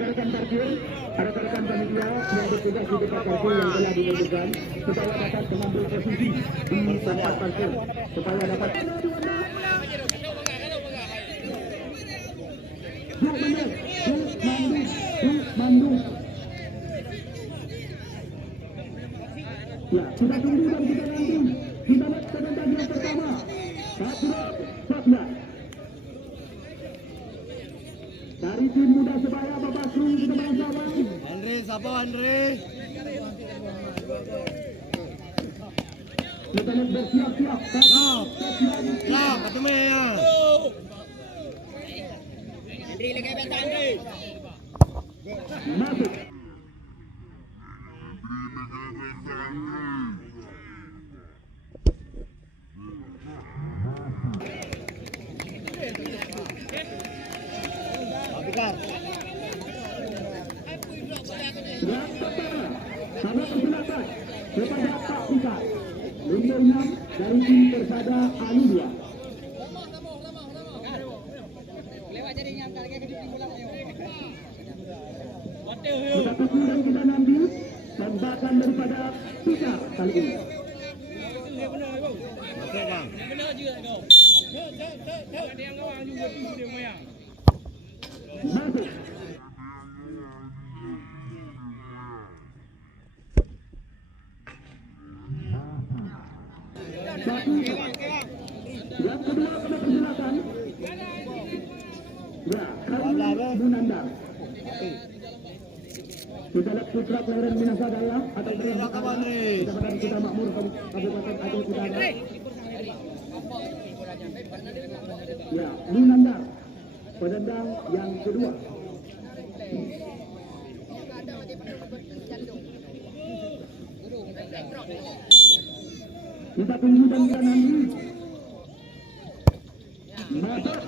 rekan-rekan parkir, rekan-rekan panitia yang bertugas di dekat parkir yang telah ditentukan supaya dapat mengambil posisi di tempat parkir supaya dapat mandu. Ya, kita tunggu dan kita nanti di babak pertandingan pertama. 14 dari tim muda Sebaya Bapak Kru kita bangsawan. Andre, siapa Andre? Kita bersiap-siap. Siap, ketemu ya. Andre lagi beta Andre. Masuk. Abikar. Yang pertama, kami persilakan kepada Pak Fikar. Nomor 6 dari tim Persada Anu 2. Lewat jaringnya lagi ke pulang ayo. Kita tunggu dan kita nanti tembakan daripada Fikar kali ini. Oke, Bang. Benar juga kau. Ada yang awang juga tu dia moyang. Masuk. Satu. Yang kedua kena persilakan. Ya, Khairul Munandar. Kita lihat putra kelahiran Minasadaya atau Kecamatan Kita Makmur Kabupaten Aceh Utara. Ya, Munandar. Penendang yang kedua. Kita tunggu dan kita nanti. Masuk.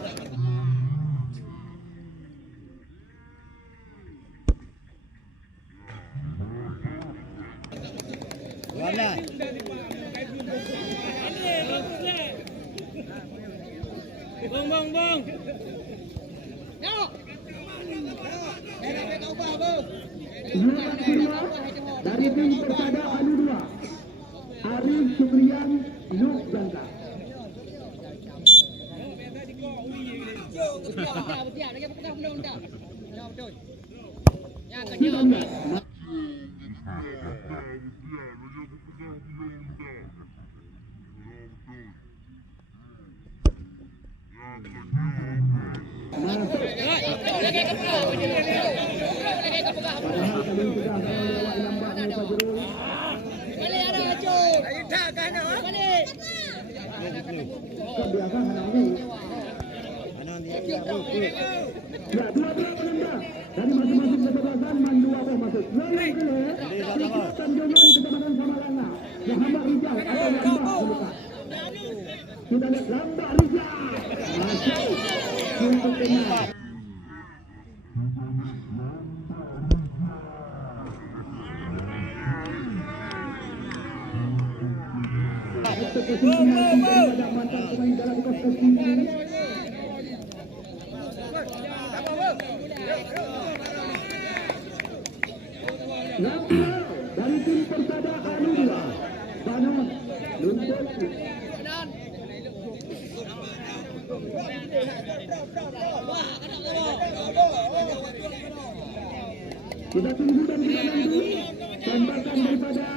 Mana? Bang. Yo. Era kau bah, Bang. Yang kedua dari tim Persada Anu 2. Arif Supriyan Nuk Jangka. Betul lagi pegang undang-undang. Ya betul. Yang kedua. Ya, dua-dua penendang dari masing-masing kesebelasan mandua masuk. Yang kedua, Tanjungan Kecamatan Samalanga, Muhammad Rijal atau Lambak Bulukat. Kita lihat Lambak Rijal masuk untuk penang. Eksekusi pada mantan pemain dalam kos ini. Dari tim Persada Anu 2, Banon, Lumpur. Kita tunggu dan kita nanti tembakan daripada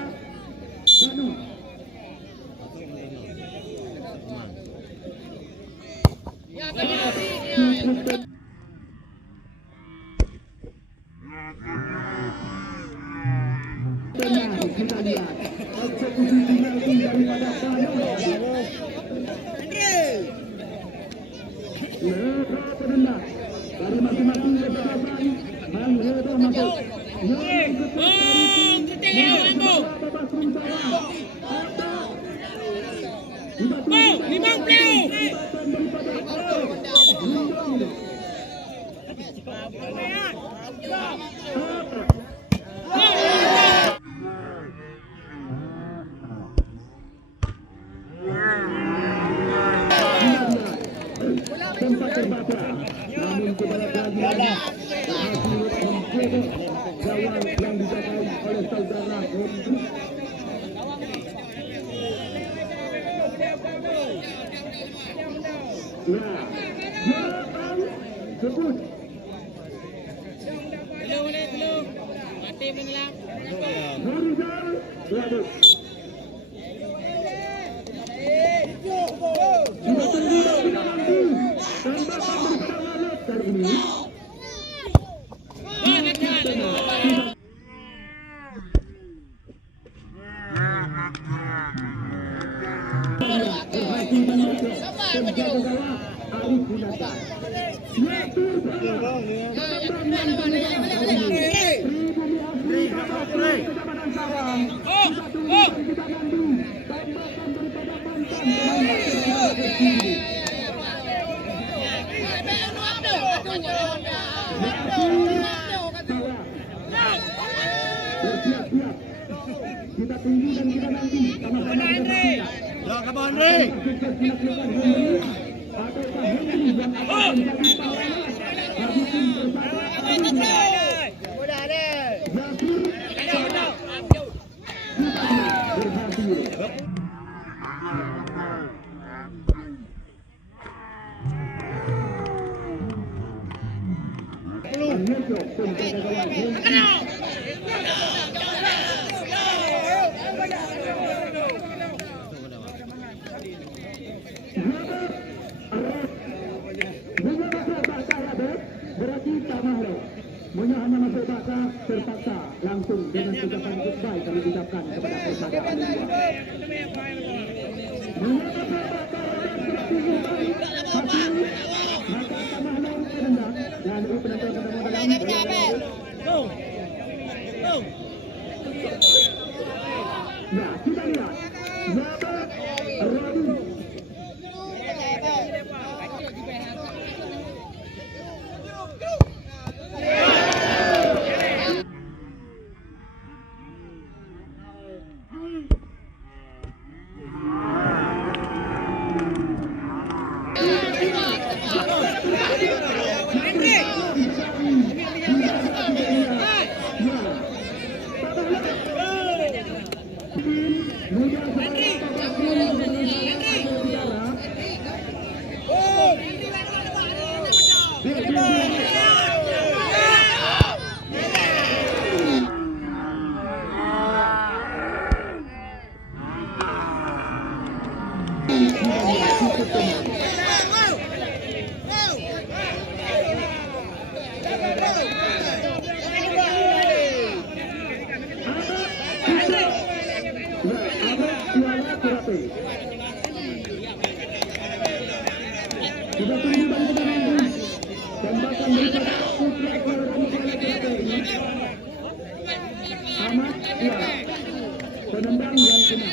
Banon. Kita lihat eksekusi penalti daripada Banon. Penendang dari masing-masing kesebelasan Manghedo masuk. Tempat terbaca, namun kembali lagi berhasil gawang yang dijagai oleh saudara Hendrik. Ya, jawaban sebut. Belum. Mati menyelam. Rizal Waduk. Kita tunggu dan kita nanti tembakan daripada Walid kali ini. Berhasil menyusul penjaga gawang Arif Gunatan. Yatur bola. Tendangan bola kali ini. Pribumi Asri Kecamatan Sawang. Kita tunggu dan kita nanti tembakan daripada mantan pemain Persib ini. Bersiap-siap. Kita tunggu dan kita nanti sama-sama bersiap. Ya, come on, Andre. Sukses dilakukan Henry. Ataukah Henry yang akan menjadi pahlawan bagi tim bersama Aruna. Yasir Salah. Berhasil. Angejo penjaga gawang Henry. Berarti tak mahu menyahana masuk bakar terpaksa langsung dengan ucapan goodbye kami ucapkan kepada Persada Alua. Menyahana bakar berarti goodbye hasil maka tak mahu menendang dan penonton ketemu dalam. Nah, kita lihat Zabak Rabi. Kita tunggu dan kita nanti tembakan daripada putra Kolorani Kolorani ini amat kuat. Penendang yang kena.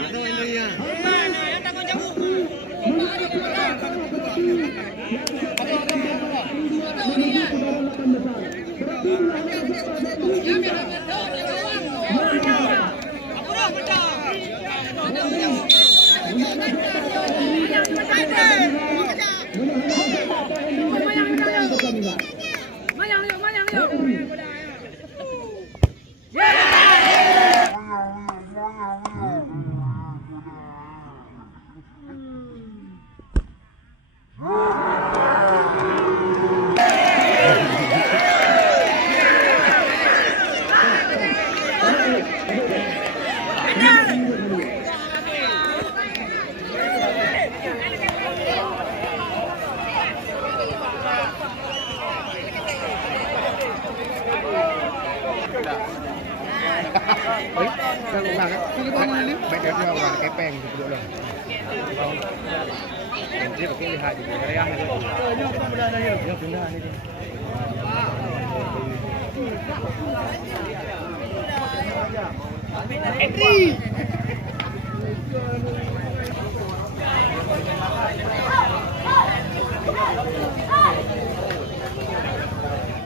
Itu Henry-nya. Baik dia orang kepeng duduk lah. Nanti pakai lihat di daerah ni. Ini apa benda ni? Ya benda ni. Henry.